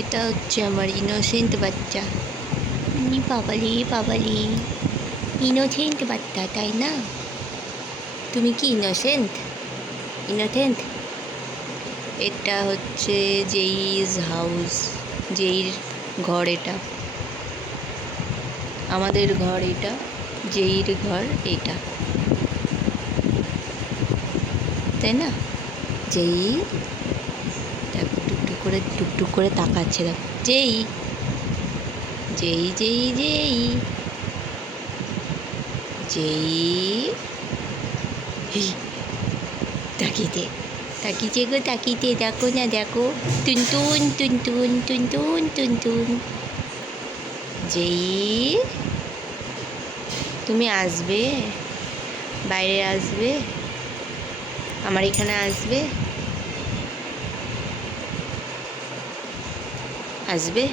এটা হচ্ছে আমার ইনোসেন্ট বাচ্চা। বাবালি বাবালি, ইনোসেন্ট বাচ্চা তাই না? তুমি কি ইনোসেন্ট? ইনোসেন্ট। এটা হচ্ছে জেইজ হাউস, জেইর ঘর। এটা আমাদের ঘর, এটা জেইর ঘর এটা, তাই না? যেই দেখো টুকটুক করে তাকাচ্ছে, দেখো যেই যেই যেই যেই যেই তাকিতে তাকিছে গো, তাকিতে দেখো না, দেখো টুনটুন টুনটুন টুনটুন টুনটুন। যেই তুমি আসবে, বাইরে আসবে, আমার এখানে আসবে, আসবে।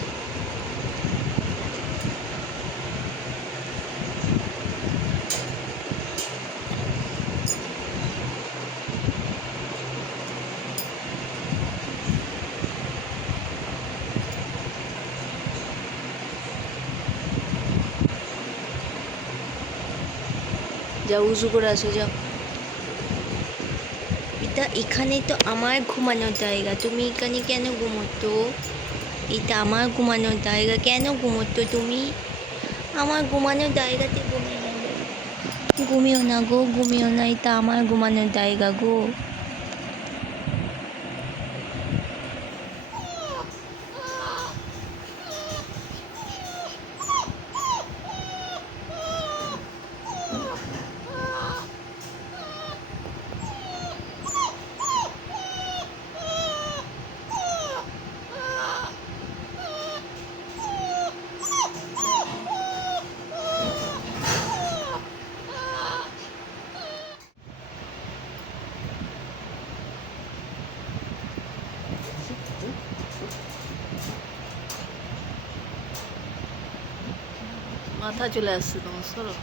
যাও উজু করে আসো, যাও। এটা এখানে তো আমার ঘুমানোর জায়গা, তুমি এখানে কেন ঘুমোতো? এটা আমার ঘুমানোর জায়গা, কেন ঘুমোতো তুমি? আমার ঘুমানোর জায়গাতে ঘুমিও না গো, ঘুমিও না, এটা আমার ঘুমানোর জায়গা গো। মাথা চলে আসছে তোমার, সরো।